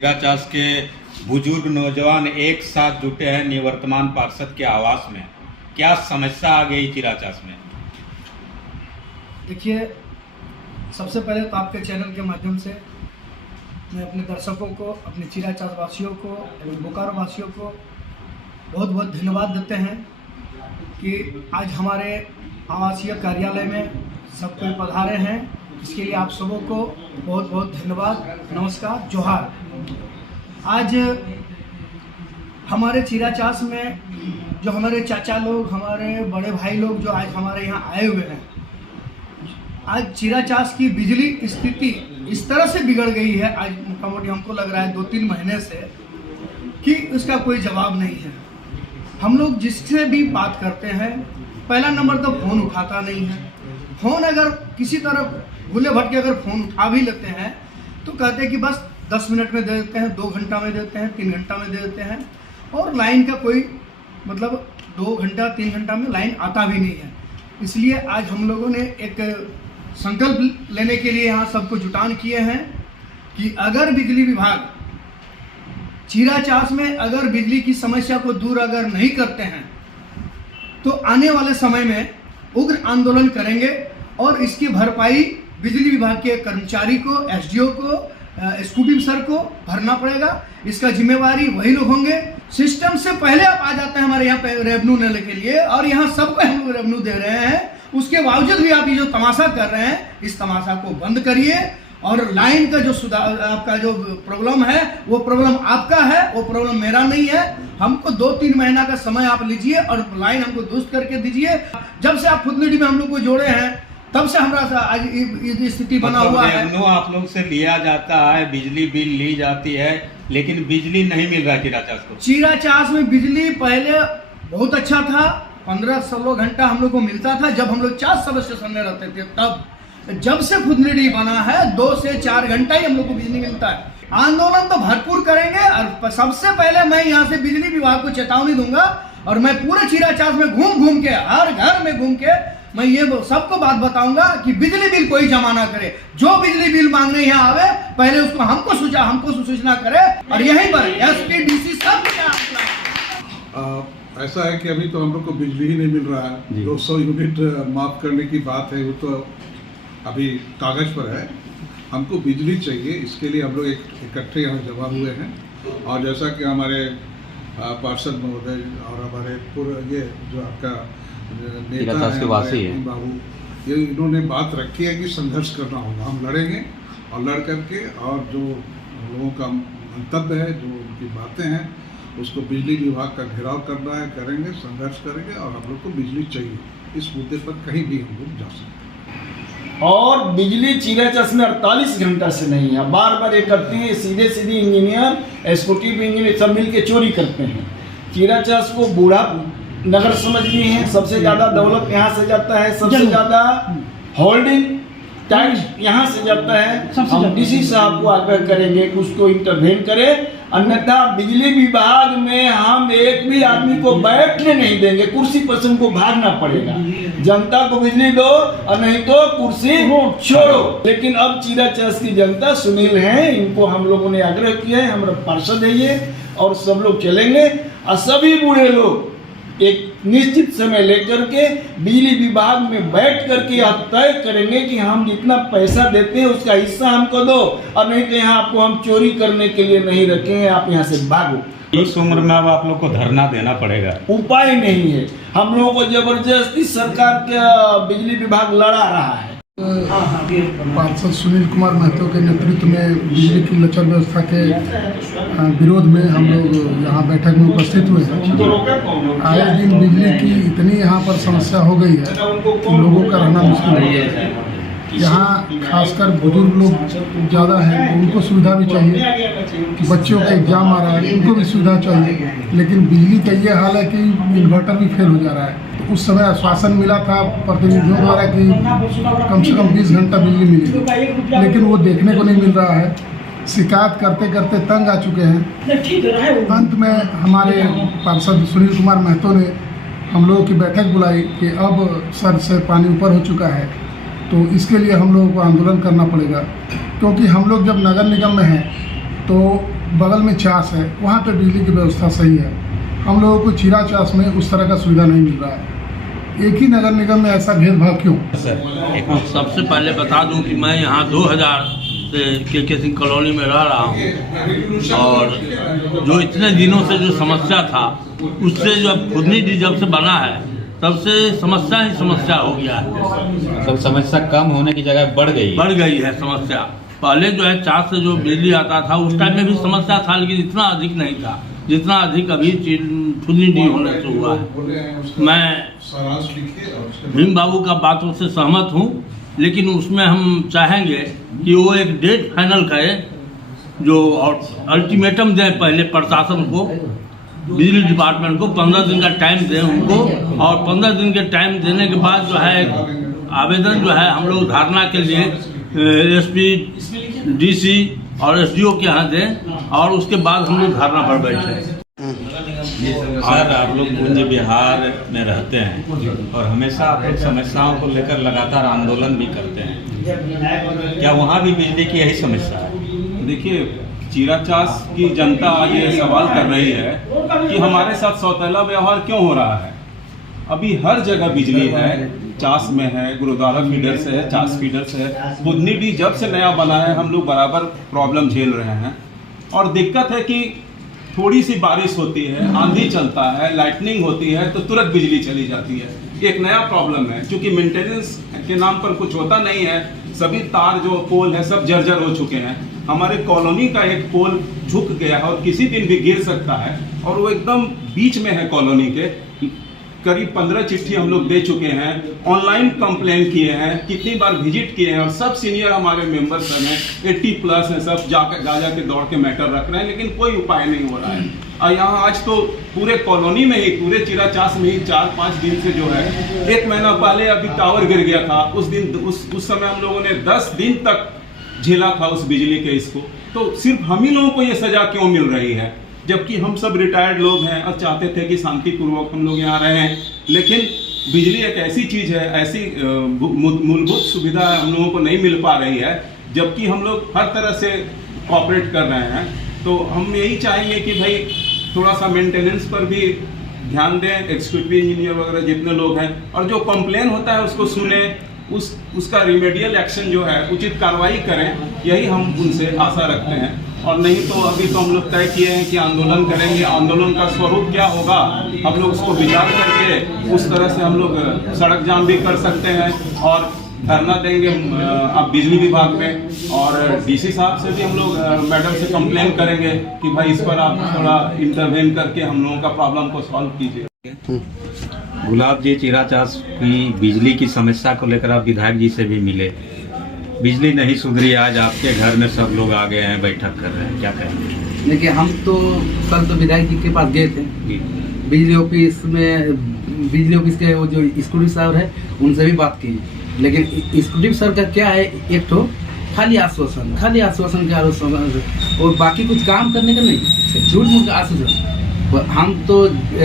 चिराचास के बुजुर्ग नौजवान एक साथ जुटे हैं निवर्तमान पार्षद के आवास में। क्या समस्या आ गई चिराचास में? देखिए, सबसे पहले तो आपके चैनल के माध्यम से मैं अपने दर्शकों को, अपने चिराचास वासियों को एवं बोकारो वासियों को बहुत बहुत धन्यवाद देते हैं कि आज हमारे आवासीय कार्यालय में सब कोई पधारे हैं। इसके लिए आप सबों को बहुत बहुत धन्यवाद, नमस्कार, जोहार। आज हमारे चिराचास में जो हमारे चाचा लोग, हमारे बड़े भाई लोग जो आज हमारे यहाँ आए हुए हैं, आज चिराचास की बिजली स्थिति इस तरह से बिगड़ गई है, आज मोटामोटी हमको लग रहा है 2-3 महीने से, कि उसका कोई जवाब नहीं है। हम लोग जिससे भी बात करते हैं, पहला नंबर तो फ़ोन उठाता नहीं है। फ़ोन अगर किसी तरह भूले भटके अगर फ़ोन उठा भी लेते हैं तो कहते हैं कि बस 10 मिनट में दे देते हैं, 2 घंटा में देते हैं, 3 घंटा में दे देते हैं, और लाइन का कोई मतलब 2 घंटा 3 घंटा में लाइन आता भी नहीं है। इसलिए आज हम लोगों ने एक संकल्प लेने के लिए यहाँ सबको जुटान किए हैं कि अगर बिजली विभाग चिराचास में अगर बिजली की समस्या को दूर अगर नहीं करते हैं तो आने वाले समय में उग्र आंदोलन करेंगे और इसकी भरपाई बिजली विभाग के कर्मचारी को, एसडीओ को, स्कूटी सर को भरना पड़ेगा। इसका जिम्मेवारी वही लोग होंगे। सिस्टम से पहले आप आ जाते हैं हमारे यहाँ पे रेवेन्यू लेने के लिए, और यहाँ सबको हम लोग रेवेन्यू दे रहे हैं। उसके बावजूद भी आप ये जो तमाशा कर रहे हैं, इस तमाशा को बंद करिए। और लाइन का जो सुधार, आपका जो प्रॉब्लम है वो प्रॉब्लम आपका है, वो प्रॉब्लम मेरा नहीं है। हमको 2-3 महीना का समय आप लीजिए और लाइन हमको दुरुस्त करके दीजिए। जब से आप खुदनीडी में हम लोग को जोड़े हैं तब से हमारा आज ये स्थिति बना हुआ है। रेवेन्यू आप लोग से लिया जाता है, बिजली बिल ली जाती है, लेकिन बिजली नहीं मिल रहा चिराचास को। चिराचास में बिजली पहले बहुत अच्छा था, 15-16 घंटा हम लोग को मिलता था जब हम लोग 4 सब स्टेशन में रहते थे। तब जब से खुदनीडी बना है 2 से 4 घंटा ही हम लोग को बिजली मिलता है। आंदोलन तो भरपूर करेंगे, और सबसे पहले मैं यहाँ से बिजली विभाग को चेतावनी दूंगा, और मैं पूरे चिराचास में घूम घूम के, हर घर में घूम के मैं ये सबको बात बताऊंगा कि बिजली बिल कोई जमा ना करे। जो बिजली बिल मांगने यहाँ आवे पहले उसको हमको सूचना करे, और यहीं पर एसपी डीसी सब ऐसा है कि अभी तो हम लोग को बिजली ही नहीं मिल रहा है। 200 यूनिट माफ करने की बात है, वो तो अभी कागज पर है। हमको बिजली चाहिए, इसके लिए हम लोग इकट्ठे यहाँ जमा हुए हैं। और जैसा कि हमारे पार्षद महोदय और हमारे पूरे ये जो आपका नेता है बाबू, ये इन्होंने बात रखी है कि संघर्ष करना होगा। हम लड़ेंगे और लड़ करके, और जो लोगों का मंतव्य है, जो उनकी बातें हैं, उसको बिजली विभाग का घेराव करना है, करेंगे, संघर्ष करेंगे, और हम लोग को बिजली चाहिए। इस मुद्दे पर कहीं भी हम लोग जा सकते हैं। और बिजली चिराचास में 48 घंटा से नहीं है, बार बार ये करते हैं। सीधे इंजीनियर, एग्जीक्यूटिव इंजीनियर सब मिल के चोरी करते हैं। चिराचास को बूढ़ा नगर समझ लिए हैं। सबसे ज़्यादा डेवलप यहाँ से जाता है, सबसे ज़्यादा होल्डिंग टैक्स यहाँ से जाता है। हम डीसी साहब को आग्रह करेंगे कि उसको इंटरवेन करें, अन्यथा बिजली विभाग में हम एक भी आदमी को बैठने नहीं देंगे। कुर्सी पर से उनको भागना पड़ेगा। जनता को बिजली दो और नहीं तो कुर्सी छोड़ो। लेकिन अब चिराचास की जनता सुनील है, इनको हम लोगों ने आग्रह किया है, हमारा पार्षद है ये, और सब लोग चलेंगे। और सभी बूढ़े लोग एक निश्चित समय लेकर के बिजली विभाग में बैठ करके यह तय करेंगे कि हम जितना पैसा देते हैं उसका हिस्सा हमको दो, और नहीं तो यहाँ आपको हम चोरी करने के लिए नहीं रखेंगे, आप यहाँ से भागो। इस उम्र में अब आप लोग को धरना देना पड़ेगा, उपाय नहीं है। हम लोगों को जबरदस्ती सरकार का बिजली विभाग लड़ा रहा है। पार्षद सुनील कुमार महतो के नेतृत्व में बिजली की लचर व्यवस्था के विरोध में हम लोग यहाँ बैठक में उपस्थित हुए हैं। आए दिन बिजली की इतनी यहाँ पर समस्या हो गई है कि लोगों का रहना मुश्किल हो गया है। यहाँ खासकर बुजुर्ग लोग ज़्यादा हैं, तो उनको सुविधा भी चाहिए। बच्चों का एग्जाम आ रहा है, उनको भी सुविधा चाहिए। लेकिन बिजली का ये हाल है कि इन्वर्टर भी फेल हो जा रहा है। तो उस समय आश्वासन मिला था प्रतिनिधियों द्वारा कि कम से कम 20 घंटा बिजली मिलेगी, लेकिन वो देखने को नहीं मिल रहा है। शिकायत करते करते तंग आ चुके हैं। अंत में हमारे पार्षद सुनील कुमार महतो ने हम लोगों की बैठक बुलाई कि अब सर से पानी ऊपर हो चुका है, तो इसके लिए हम लोगों को आंदोलन करना पड़ेगा। क्योंकि हम लोग जब नगर निगम में हैं तो बगल में चास है, वहाँ पे बिजली की व्यवस्था सही है। हम लोगों को चीरा चास में उस तरह का सुविधा नहीं मिल रहा है। एक ही नगर निगम में ऐसा भेदभाव क्यों? सबसे पहले बता दूं कि मैं यहाँ 2000 से के सिंह कॉलोनी में रह रहा हूँ, और जो इतने दिनों से जो समस्या था उससे जो खुदनी डी जब से बना है तब से समस्या ही समस्या हो गया है। मतलब समस्या कम होने की जगह बढ़ गई है समस्या। पहले जो है चार से जो बिजली आता था उस टाइम में भी समस्या था, लेकिन इतना अधिक नहीं था जितना अधिक अभी खुदनी डी होने से हुआ है। मैं भीम बाबू का बातों से सहमत हूँ, लेकिन उसमें हम चाहेंगे कि वो एक डेट फाइनल करे, जो अल्टीमेटम दें पहले प्रशासन को, बिजली डिपार्टमेंट को 15 दिन का टाइम दें उनको, और 15 दिन के टाइम देने के बाद जो है आवेदन जो है हम लोग धारणा के लिए एसपी, डीसी और एसडीओ के यहाँ दें, और उसके बाद हम लोग धारणा पर बैठे। सर, आप लोग कुंज बिहार में रहते हैं और हमेशा आप लोग समस्याओं को लेकर लगातार आंदोलन भी करते हैं, क्या वहाँ भी बिजली की यही समस्या है? देखिए, चीराचास की जनता ये सवाल कर रही है कि हमारे साथ सौतेला व्यवहार क्यों हो रहा है। अभी हर जगह बिजली है, चास में है, गुरुद्वारा फीडर से है, चास फीडर से है। खुदनी डी जब से नया बना है हम लोग बराबर प्रॉब्लम झेल रहे हैं, और दिक्कत है कि थोड़ी सी बारिश होती है, आंधी चलता है, लाइटनिंग होती है तो तुरंत बिजली चली जाती है। एक नया प्रॉब्लम है, क्योंकि मेंटेनेंस के नाम पर कुछ होता नहीं है। सभी तार जो पोल है सब जर्जर हो चुके हैं। हमारे कॉलोनी का एक पोल झुक गया है और किसी दिन भी गिर सकता है, और वो एकदम बीच में है कॉलोनी के। करीब 15 चिट्ठी हम लोग दे चुके हैं, ऑनलाइन कंप्लेन किए हैं, कितनी बार विजिट किए हैं, और सब सीनियर हमारे मेंबर्स हैं, 80+ हैं, सब जाके दौड़ के मैटर रख रहे हैं, लेकिन कोई उपाय नहीं हो रहा है। और यहाँ आज तो पूरे कॉलोनी में ही, पूरे चीराचास में ही 4-5 दिन से जो है, 1 महीना पहले अभी टावर गिर गया था, उस समय हम लोगों ने 10 दिन तक झेला था उस बिजली के इसको। तो सिर्फ हम ही लोगों को ये सजा क्यों मिल रही है, जबकि हम सब रिटायर्ड लोग हैं और चाहते थे कि शांतिपूर्वक हम लोग यहाँ रहें। लेकिन बिजली एक ऐसी चीज़ है, ऐसी मूलभूत सुविधा हम लोगों को नहीं मिल पा रही है, जबकि हम लोग हर तरह से कोऑपरेट कर रहे हैं। तो हम यही चाहेंगे कि भाई थोड़ा सा मेंटेनेंस पर भी ध्यान दें, एग्जीक्यूटिव इंजीनियर वगैरह जितने लोग हैं, और जो कंप्लेन होता है उसको सुने, उसका रिमेडियल एक्शन जो है उचित कार्रवाई करें, यही हम उनसे आशा रखते हैं। और नहीं तो अभी तो हम लोग तय किए हैं कि आंदोलन करेंगे। आंदोलन का स्वरूप क्या होगा हम लोग उसको विचार करके उस तरह से हम लोग सड़क जाम भी कर सकते हैं, और धरना देंगे अब बिजली विभाग में, और डीसी साहब से भी हम लोग मैडम से कंप्लेन करेंगे कि भाई इस पर आप थोड़ा इंटरवेन करके हम लोगों का प्रॉब्लम को सॉल्व कीजिए। गुलाब जी, चीराचास की बिजली की समस्या को लेकर आप विधायक जी से भी मिले, बिजली नहीं सुधरी, आज आपके घर में सब लोग आ गए हैं, बैठक कर रहे हैं, क्या कहेंगे? देखिए, हम तो कल तो विधायक जी के पास गए थे, बिजली ऑफिस में, बिजली ऑफिस के वो जो स्कूटी साहब है उनसे भी बात की, लेकिन स्कूटी सर का क्या है, एक तो खाली आश्वासन के आश्वासन, और बाकी कुछ काम करने का नहीं, झूठ मूठ का आश्वासन। हम तो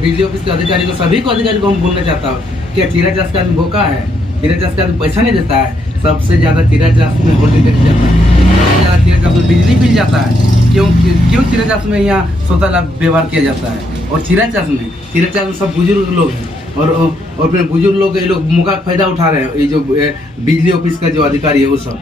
बिजली ऑफिस के अधिकारी को, सभी को अधिकारी को हम बोलना चाहता हूँ, क्या चीराचास का आदमी भूखा है? चीराचास का आदमी पैसा नहीं देता है? सबसे ज़्यादा चीराचास में होल्डिंग टैक्स जाता है, सबसे ज़्यादा चीराचास में बिजली बिल जाता है। क्यों चीराचास में यहाँ सौतेला व्यवहार किया जाता है? और चीराचास में सब बुजुर्ग लोग हैं, और फिर बुजुर्ग लोग, ये लोग मौका फायदा उठा रहे हैं। ये जो बिजली ऑफिस का जो अधिकारी है वो सब,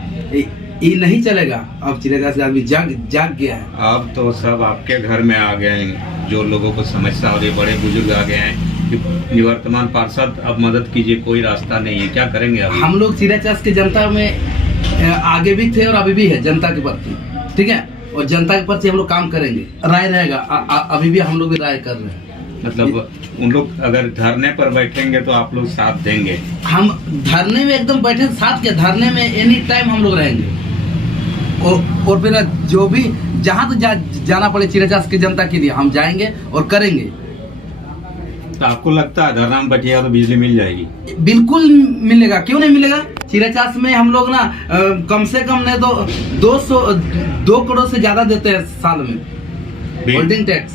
ये नहीं चलेगा। अब चीराचास का आदमी जाग गया है। अब तो सब आपके घर में आ गए हैं, जो लोगों को समस्या हो रही है, बड़े बुजुर्ग आ गए हैं। निवर्तमान पार्षद अब मदद कीजिए, कोई रास्ता नहीं है, क्या करेंगे अभी? हम लोग चीराचास की जनता में आगे भी थे और अभी भी है जनता के प्रति, ठीक है, और जनता के प्रति हम लोग काम करेंगे। राय रहेगा, अभी भी हम लोग भी राय कर रहे हैं। मतलब उन लोग अगर धरने पर बैठेंगे तो आप लोग साथ देंगे? हम धरने में एकदम बैठे साथ के, धरने में एनी टाइम हम लोग रहेंगे, और फिर जो भी जहाँ तो जाना पड़े चीराचास की जनता के लिए हम जाएंगे और करेंगे। तो आपको लगता है धरना में बैठिएगा तो बिजली मिल जाएगी? बिल्कुल मिलेगा, क्यों नहीं मिलेगा। चीराचास में हम लोग ना कम से कम नहीं तो 2 करोड़ से ज्यादा देते हैं साल में होल्डिंग टैक्स,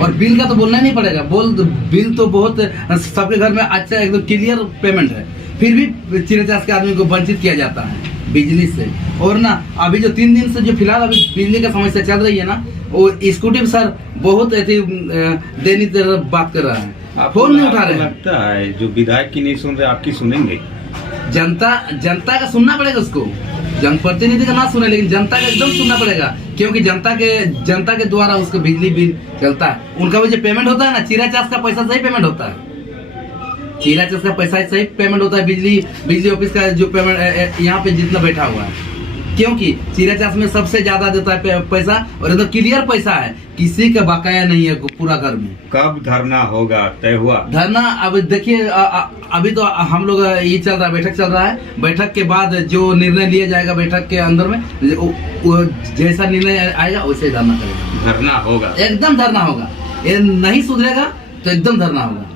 और बिल का तो बोलना ही नहीं पड़ेगा। बिल तो बहुत सबके घर में अच्छा एकदम क्लियर पेमेंट है, फिर भी चीराचास के आदमी को वंचित किया जाता है बिजली से। और ना अभी जो 3 दिन से जो फिलहाल अभी बिजली का समस्या चल रही है ना, वो स्कूटी सर बहुत ऐसी देनी तरह बात कर रहा है, आपको फोन नहीं उठा रहे हैं। लगता है जो विधायक की नहीं सुन रहे आपकी सुनेंगे? जनता का सुनना पड़ेगा उसको, जनप्रतिनिधि का ना सुने लेकिन जनता का एकदम सुनना पड़ेगा, क्योंकि जनता के द्वारा उसका बिजली बिल चलता है। उनका भी जो पेमेंट होता है ना, चीरा चार्ज का पैसा सही पेमेंट होता है, चीरा चार्ज का पैसा सही पेमेंट होता है। बिजली ऑफिस का जो पेमेंट यहाँ पे जितना बैठा हुआ है, क्योंकि चीरा चार्ज में सबसे ज्यादा देता है पैसा और एकदम क्लियर पैसा है, किसी का बकाया नहीं है पूरा घर में। कब धरना होगा तय हुआ? धरना अब देखिए, अभी तो हम लोग ये चल रहा है, बैठक चल रहा है। बैठक के बाद जो निर्णय लिया जाएगा बैठक के अंदर में, वो जैसा निर्णय आएगा वैसे धरना करेगा। धरना होगा, एकदम धरना होगा, ये नहीं सुधरेगा तो एकदम धरना होगा।